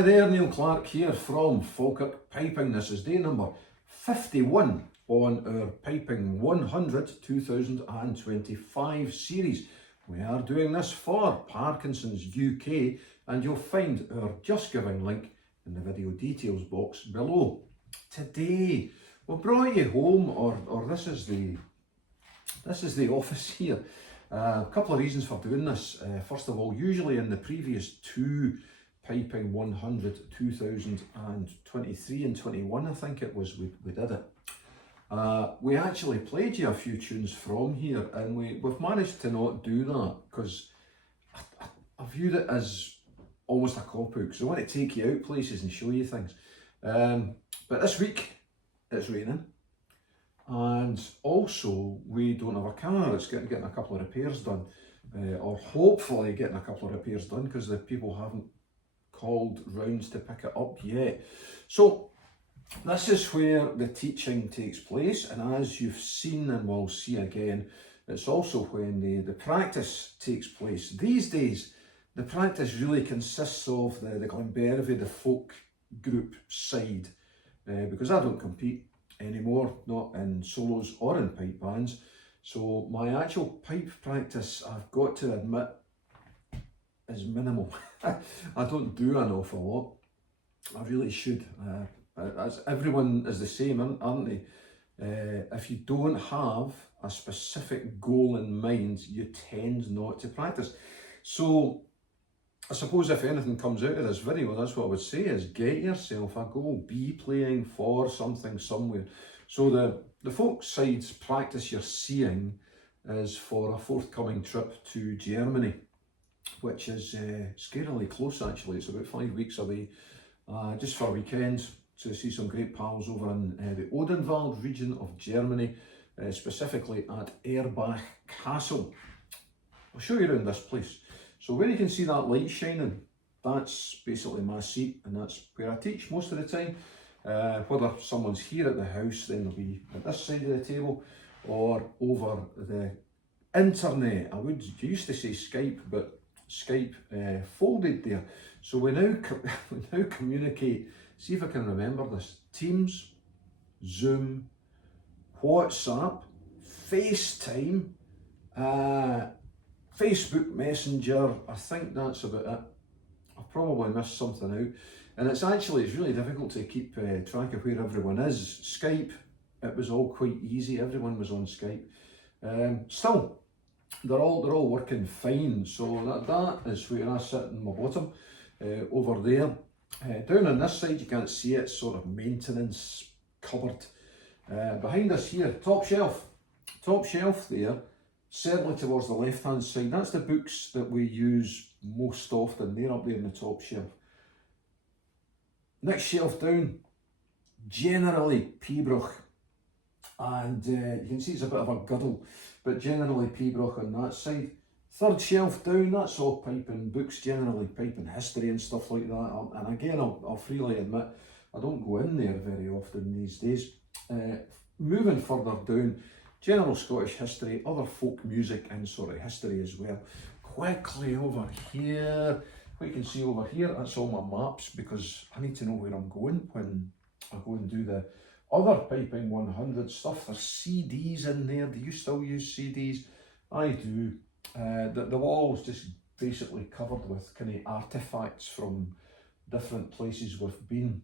Hi there, Neil Clark here from Falkirk Piping. This is day number 51 on our Piping 100 2025 series. We are doing this for Parkinsons UK, and you'll find our Just Giving link in the video details box below. Today we brought you home, or this is the office here. A couple of reasons for doing this. First of all, usually in the previous two Piping 100 2023 and 21, I think it was, we did it. We actually played you a few tunes from here, and we've managed to not do that because I viewed it as almost a cop-out, because I want to take you out places and show you things. But this week it's raining, and also we don't have a car. It's getting a couple of repairs done, or hopefully getting a couple of repairs done, because the people haven't called rounds to pick it up yet. So this is where the teaching takes place, and as you've seen and will see again, it's also when the practice takes place. These days the practice really consists of the Glenbervie, the folk group side, because I don't compete anymore, not in solos or in pipe bands. So my actual pipe practice, I've got to admit, is minimal. I don't do an awful lot. I really should. As everyone is the same, aren't they? If you don't have a specific goal in mind, you tend not to practice. So I suppose if anything comes out of this video, that's what I would say, is get yourself a goal. Be playing for something somewhere. So the folk side's practice you're seeing is for a forthcoming trip to Germany, which is scarily close actually. It's about 5 weeks away, just for weekends, to see some great pals over in the Odenwald region of Germany, specifically at Erbach Castle. I'll show you around this place. So where you can see that light shining, that's basically my seat, and that's where I teach most of the time. Whether someone's here at the house, then they'll be at this side of the table, or over the internet. I used to say Skype, but Skype folded there. So we now communicate. See if I can remember this: Teams, Zoom, WhatsApp, FaceTime, Facebook Messenger. I think that's about it. I've probably missed something out, and it's really difficult to keep track of where everyone is. Skype, it was all quite easy. Everyone was on Skype. Still, they're all working fine. So that is where I sit in my bottom over there. Down on this side, you can't see it, sort of maintenance cupboard. Behind us here, top shelf there, certainly towards the left hand side. That's the books that we use most often. They're up there in the top shelf. Next shelf down, generally Pibroch, and you can see it's a bit of a guddle, but generally Pibroch on that side. Third shelf down, that's all piping books, generally piping history and stuff like that. And again, I'll freely admit, I don't go in there very often these days. Moving further down, general Scottish history, other folk music and sort of history as well. Quickly over here, what you can see over here, that's all my maps, because I need to know where I'm going when I go and do the other Piping 100 stuff. There's CDs in there. Do you still use CDs? I do. The wall's just basically covered with kind of artifacts from different places we've been.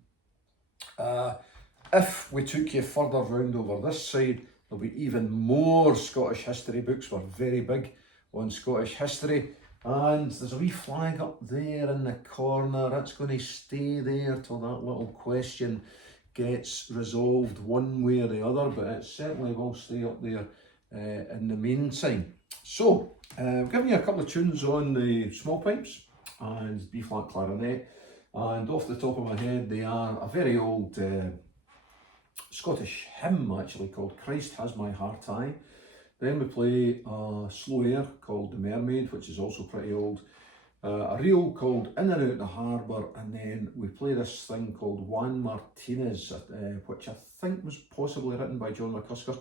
If we took you further round over this side, there'll be even more Scottish history books. We're very big on Scottish history, and there's a wee flag up there in the corner. That's going to stay there till that little question gets resolved one way or the other, but it certainly will stay up there in the meantime. So, I've given you a couple of tunes on the small pipes and B-flat clarinet, and off the top of my head they are a very old Scottish hymn actually called Christ Has My Heart High. Then we play a slow air called The Mermaid, which is also pretty old, a reel called In and Out the Harbour, and then we play this thing called Juan Martinez, which I think was possibly written by John McCusker.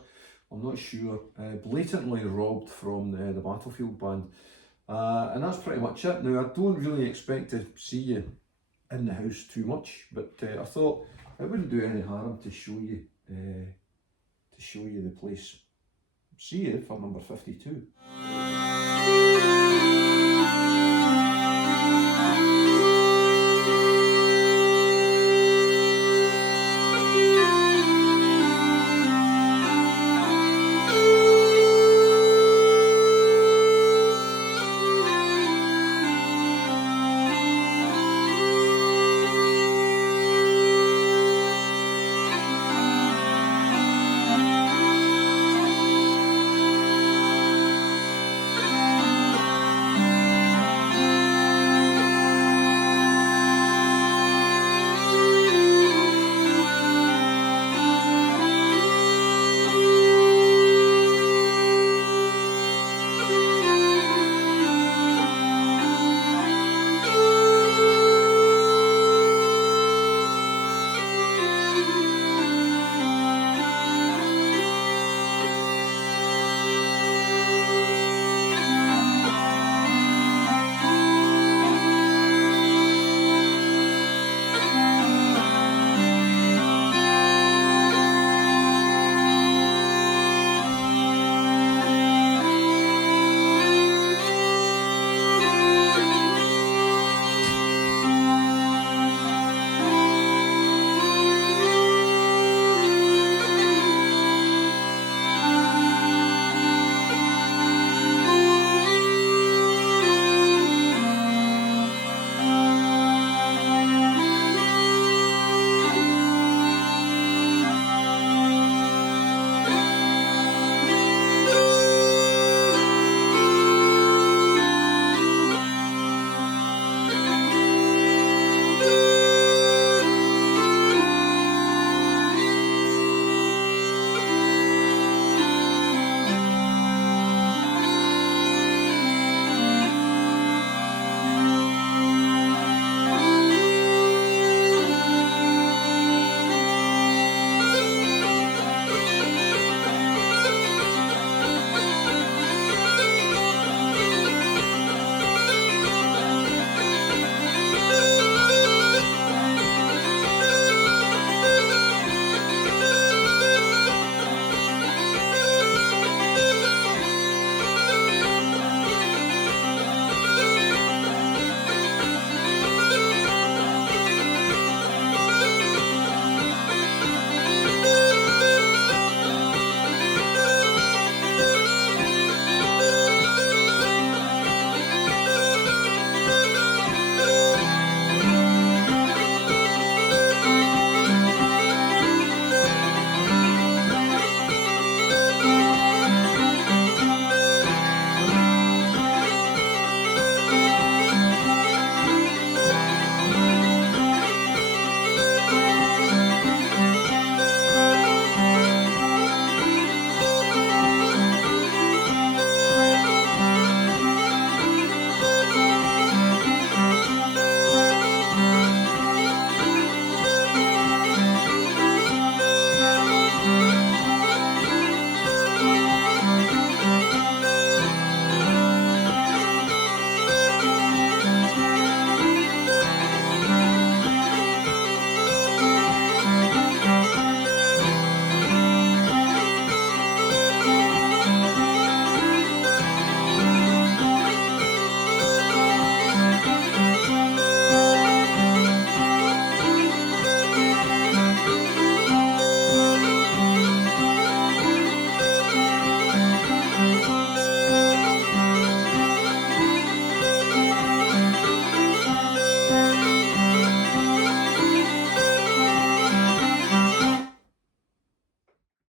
I'm not sure, blatantly robbed from the Battlefield Band. And that's pretty much it. Now, I don't really expect to see you in the house too much, but I thought it wouldn't do any harm to show you the place. See you for number 52.